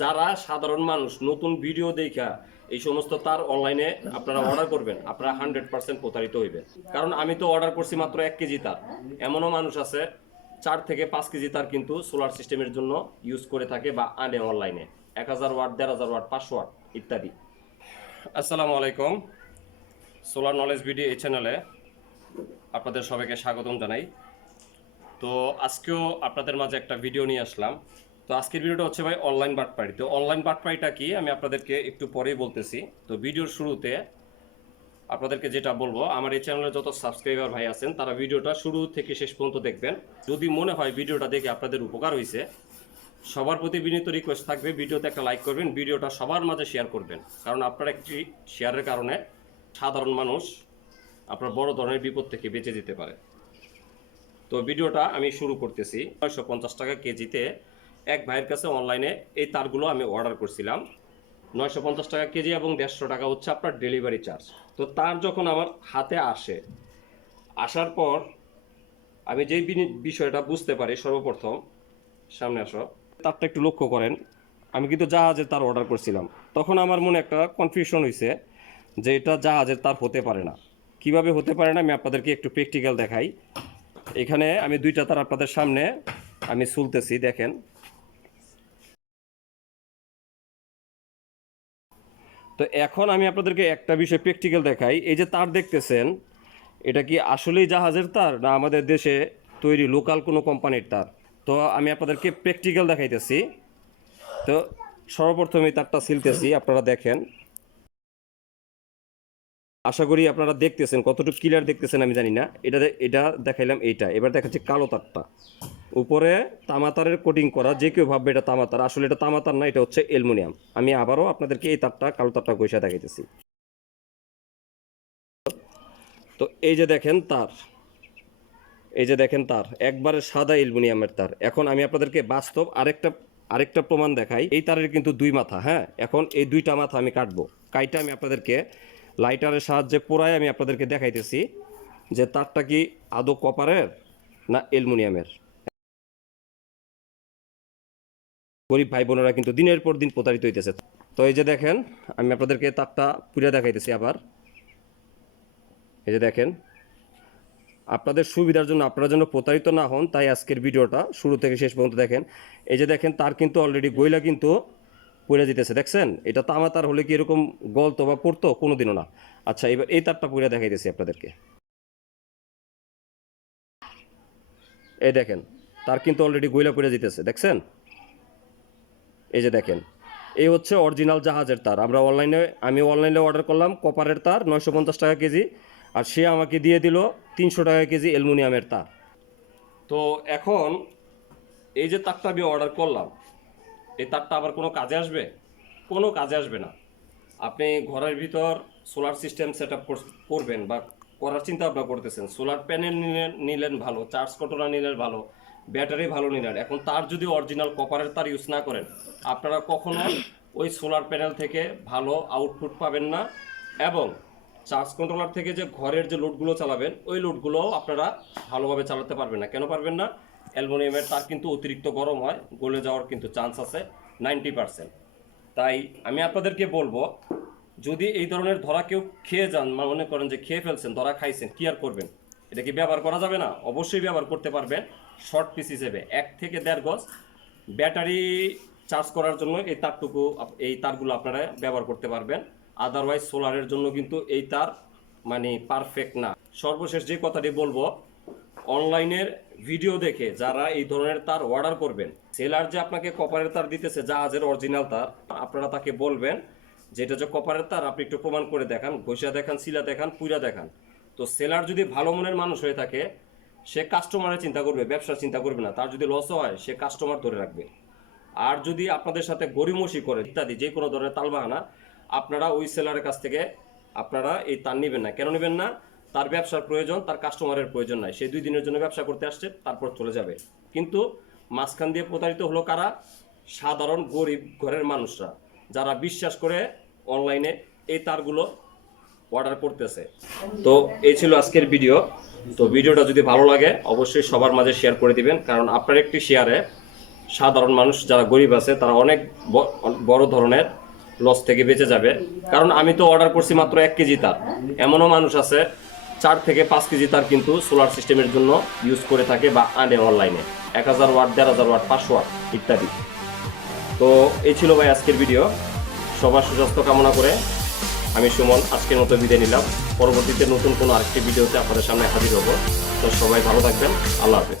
যারা সাধারণ মানুষ, নতুন ভিডিও দেখা, এই সমস্ত তার অনলাইনে আপনারা অর্ডার করবেন। আপনারা হান্ড্রেড পার্সেন্ট প্রতারিত হইবেন। কারণ আমি তো অর্ডার করছি মাত্র এক কেজি তার। এমনও মানুষ আছে, চার থেকে পাঁচ কেজি তার কিন্তু সোলার সিস্টেমের জন্য ইউজ করে থাকে বা আনে অনলাইনে এক হাজার ওয়াট দেড় হাজার ওয়াট পাঁচশো ওয়াট ইত্যাদি। আসসালামু আলাইকুম। সোলার নলেজ ভিডিও এই চ্যানেলে আপনাদের সবাইকে স্বাগতম জানাই। তো আজকেও আপনাদের মাঝে একটা ভিডিও নিয়ে আসলাম। তো আজকের ভিডিওটা হচ্ছে ভাই অনলাইন বাটপাড়ি তো অনলাইন বাটপাড়িটা কি? আমি আপনাদেরকে একটু পরেই বলতেছি। তো ভিডিওর শুরুতে আপনাদেরকে যেটা বলব, আমার এই চ্যানেলে যত সাবস্ক্রাইবার ভাই আছেন, তারা ভিডিওটা শুরু থেকে শেষ পর্যন্ত দেখবেন। যদি মনে হয় ভিডিওটা দেখে আপনাদের উপকার হয়েছে সবার প্রতি বিনীত রিকোয়েস্ট থাকবে, ভিডিওতে একটা লাইক করবেন, ভিডিওটা সবার মাঝে শেয়ার করবেন। কারণ আপনার একটি শেয়ারের কারণে সাধারণ মানুষ আপনার বড় ধরনের বিপদ থেকে বেঁচে যেতে পারে। তো ভিডিওটা আমি শুরু করতেছি। নয়শো পঞ্চাশ টাকা কেজিতে এক ভাইয়ের কাছে অনলাইনে এই তারগুলো আমি অর্ডার করছিলাম। নয়শো পঞ্চাশ টাকা কেজি এবং দেড়শো টাকা হচ্ছে আপনার ডেলিভারি চার্জ তো তার যখন আমার হাতে আসে, আসার পর আমি যেই বিষয়টা বুঝতে পারি সর্বপ্রথম, সামনে আসো, তারটা একটু লক্ষ্য করেন, আমি কিন্তু জাহাজের তার অর্ডার করছিলাম। তখন আমার মনে একটা কনফিউশন হয়েছে যে এটা জাহাজের তার হতে পারে না। কীভাবে হতে পারে না আমি আপনাদেরকে একটু প্র্যাকটিক্যাল দেখাই। এখানে আমি দুইটা তার আপনাদের সামনে আমি সুলতেছি দেখেন। তো এখন আমি আপনাদেরকে একটা বিষয় প্র্যাকটিক্যাল দেখাই। এই যে তার দেখতেছেন, এটা কি আসলেই জাহাজের তার না আমাদের দেশে তৈরি লোকাল কোনো কোম্পানির তার? তো আমি আপনাদেরকে প্র্যাকটিক্যাল দেখাইতেছি। তো সর্বপ্রথম তারটা সিলতেছি আপনারা দেখেন। আশা করি আপনারা দেখতেছেন, কতটুকু ক্লিয়ার দেখতেছেন আমি জানি না। এটা এটা দেখাইলাম এইটা। এবার দেখাচ্ছি কালো তারটা। উপরে তামাতারের কোটিং করা, যে কেউ ভাববে এটা তামাতার। আসলে এটা তামাতার না, এটা হচ্ছে অ্যালুমিনিয়াম। আমি আবারও আপনাদেরকে এই তারটা, কালো তারটা গৈসা দেখাইতেছি। তো এই যে দেখেন তার, এই যে দেখেন তার, একবারে সাদা অ্যালুমিনিয়ামের তার। এখন আমি আপনাদেরকে বাস্তব আরেকটা আরেকটা প্রমাণ দেখাই। এই তারের কিন্তু দুই মাথা হ্যাঁ? এখন এই দুইটা মাথা আমি কাটবো। কাইটা আমি আপনাদেরকে লাইটারের সাহায্যে পোড়ায় আমি আপনাদেরকে দেখাইতেছি যে তারটা কি আদৌ কপারের না অ্যালুমিনিয়ামের? গরিব ভাই বোনেরা কিন্তু দিনের পর দিন প্রতারিত হইতেছে। তো এই যে দেখেন, আমি আপনাদেরকে তারটা পুড়ে দেখাইতেছি আবার। এই যে দেখেন, আপনাদের সুবিধার জন্য আপনারা যেন প্রতারিত না হন, তাই আজকের ভিডিওটা শুরু থেকে শেষ পর্যন্ত দেখেন। এই যে দেখেন, তার কিন্তু অলরেডি গইলা কিন্তু পড়ে যেতেছে দেখছেন? এটা তামা তার হলে কি এরকম গলতো বা পড়তো? কোনোদিনও না। আচ্ছা এবার এই তারটা পুড়ে দেখাইতেছি আপনাদেরকে। এই দেখেন, তার কিন্তু অলরেডি গইলা পড়ে যেতেছে দেখছেন? এই যে দেখেন, এই হচ্ছে অরিজিনাল জাহাজের তার। আমরা অনলাইনে আমি অনলাইনে অর্ডার করলাম কপারের তার, নয়শো পঞ্চাশ টাকা কেজি, আর সে আমাকে দিয়ে দিল তিনশো টাকা কেজি অ্যালুমিনিয়ামের তার। তো এখন এই যে তারটা আমি অর্ডার করলাম, এই তারটা আবার কোনো কাজে আসবে? কোনো কাজে আসবে না। আপনি ঘরের ভিতর সোলার সিস্টেম সেট আপ করবেন বা করার চিন্তা ভাবনা করতেছেন। সোলার প্যানেল নিলেন নিলেন ভালো চার্জ কটোরা নিলেন ভালো। ব্যাটারি ভালো নিলেন এখন তার যদি অরিজিনাল কপারের তার ইউজ না করেন, আপনারা কখনো ওই সোলার প্যানেল থেকে ভালো আউটপুট পাবেন না এবং চার্জ কন্ট্রোলার থেকে যে ঘরের যে লোডগুলো চালাবেন, ওই লোডগুলো আপনারা ভালোভাবে চালাতে পারবেন না। কেন পারবেন না? অ্যালুমিনিয়ামের তার কিন্তু অতিরিক্ত গরম হয়, গলে যাওয়ার কিন্তু চান্স আছে নাইনটি পার্সেন্ট তাই আমি আপনাদেরকে বলব, যদি এই ধরনের ধরা কেউ খেয়ে যান মনে করেন যে খেয়ে ফেলছেন, ধরা খাইছেন, কি আর করবেন? এটা কি ব্যবহার করা যাবে না? অবশ্যই ব্যবহার করতে পারবেন শর্ট পিস হিসেবে। এক থেকে দেড় গজ ব্যাটারি চার্জ করার জন্য এই তারটুকু এই তারগুলো আপনারা ব্যবহার করতে পারবেন। আদারওয়াইজ সোলারের জন্য কিন্তু এই তার মানে পারফেক্ট না। সর্বশেষ যে কথাটি বলব, অনলাইনের ভিডিও দেখে যারা এই ধরনের তার অর্ডার করবেন, সেলার যে আপনাকে কপারের তার দিতেছে, জাহাজের অরিজিনাল তার, আপনারা তাকে বলবেন, যেটা যে কপারের তার, আপনি একটু প্রমাণ করে দেখান ঘষিয়া দেখান শিলা দেখান, পুইরা দেখান। তো সেলার যদি ভালো মনের মানুষ হয়ে থাকে, সে কাস্টমারের চিন্তা করবে, ব্যবসার চিন্তা করবে না। তার যদি লসও হয়, সে কাস্টমার ধরে রাখবে। আর যদি আপনাদের সাথে গরিমসি করে ইত্যাদি, যে কোনো ধরনের তালবাহানা, আপনারা ওই সেলারের কাছ থেকে আপনারা এই তার নেবেন না। কেন নেবেন না? তার ব্যবসার প্রয়োজন, তার কাস্টমারের প্রয়োজন নাই। সে দুই দিনের জন্য ব্যবসা করতে আসছে, তারপর চলে যাবে। কিন্তু মাঝখান দিয়ে প্রতারিত হলো কারা? সাধারণ গরিব ঘরের মানুষরা, যারা বিশ্বাস করে অনলাইনে এই তারগুলো অর্ডার করতেছে তো এই ছিল আজকের ভিডিও তো ভিডিওটা যদি ভালো লাগে, অবশ্যই সবার মাঝে শেয়ার করে দিবেন, কারণ আপনার একটি শেয়ারে সাধারণ মানুষ যারা গরিব আছে, তারা অনেক বড় ধরনের লস থেকে বেঁচে যাবে। কারণ আমি তো অর্ডার করছি মাত্র এক কেজি তার। এমনও মানুষ আছে, চার থেকে পাঁচ কেজি তার কিন্তু সোলার সিস্টেমের জন্য ইউজ করে থাকে বা আনে অনলাইনে এক হাজার ওয়াট, দেড় হাজার ওয়াট, পাঁচশো ওয়াট ইত্যাদি। তো এই ছিল ভাই আজকের ভিডিও সবার সুস্বাস্থ্য কামনা করে আমি সুমন, আজকের মতো বিদায় নিলাম। পরবর্তীতে নতুন কোনো আরেকটি ভিডিওতে আপনাদের সামনে হাজির হব। তো সবাই ভালো থাকবেন। আল্লাহ হাফেজ।